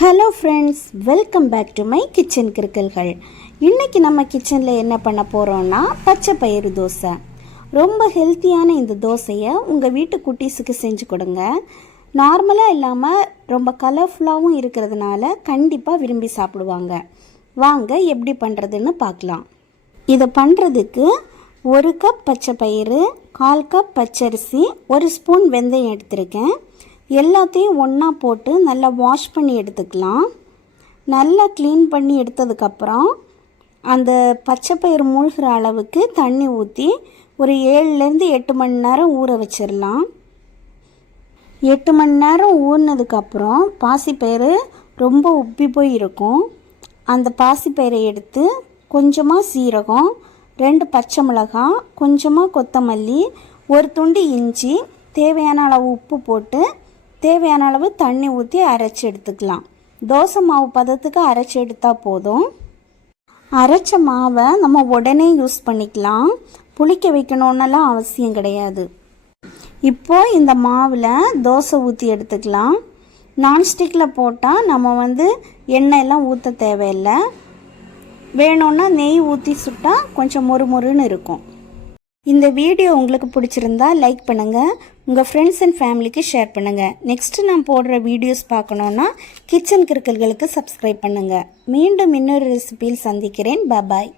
Hello friends, welcome back to my kitchen கிறுக்கல்கள். இன்றைக்கி நம்ம கிச்சனில் என்ன பண்ண போகிறோன்னா பச்சை பயிறு தோசை. ரொம்ப ஹெல்த்தியான இந்த தோசையை உங்கள் வீட்டு குட்டீஸுக்கு செஞ்சு கொடுங்க. நார்மலாக இல்லாமல் ரொம்ப கலர்ஃபுல்லாகவும் இருக்கிறதுனால கண்டிப்பாக விரும்பி சாப்பிடுவாங்க. வாங்க எப்படி பண்ணுறதுன்னு பார்க்கலாம். இதை பண்ணுறதுக்கு 1 கப் பச்சை பயிறு, 1/4 கப் பச்சரிசி, 1 ஸ்பூன் வெந்தயம் எடுத்திருக்கேன். எல்லாத்தையும் ஒன்றா போட்டு நல்லா வாஷ் பண்ணி எடுத்துக்கலாம். நல்லா க்ளீன் பண்ணி எடுத்ததுக்கப்புறம் அந்த பச்சை பயிறு மூழ்கிற அளவுக்கு தண்ணி ஊற்றி ஒரு 7லேருந்து 8 மணி நேரம் ஊற வச்சிடலாம். 8 மணி நேரம் ஊறினதுக்கப்புறம் பாசிப்பயிறு ரொம்ப உப்பி போய் இருக்கும். அந்த பாசிப்பயிரை எடுத்து கொஞ்சமாக சீரகம், 2 பச்சை மிளகாய், கொஞ்சமாக கொத்தமல்லி, 1 துண்டு இஞ்சி, தேவையான அளவு உப்பு போட்டு தேவையான அளவு தண்ணி ஊற்றி அரைச்சி எடுத்துக்கலாம். தோசை மாவு பதத்துக்கு அரைச்சி எடுத்தால் போதும். அரைச்ச மாவை நம்ம உடனே யூஸ் பண்ணிக்கலாம். புளிக்க வைக்கணுன்னெல்லாம் அவசியம் கிடையாது. இப்போது இந்த மாவில் தோசை ஊற்றி எடுத்துக்கலாம். நான்ஸ்டிக்கில் போட்டால் நம்ம எண்ணெயெல்லாம் ஊற்ற தேவையில்லை. வேணும்னா நெய் ஊற்றி சுட்டால் கொஞ்சம் மொறுமொறுன்னு இருக்கும். இந்த வீடியோ உங்களுக்கு பிடிச்சிருந்தா லைக் பண்ணுங்கள், உங்கள் ஃப்ரெண்ட்ஸ் அண்ட் ஃபேமிலிக்கு ஷேர் பண்ணுங்கள். நெக்ஸ்ட்டு நான் போடுற வீடியோஸ் பார்க்கணுன்னா கிச்சன் கிறுக்கல்களுக்கு சப்ஸ்கிரைப் பண்ணுங்கள். மீண்டும் இன்னொரு ரெசிபியில் சந்திக்கிறேன். பாய்.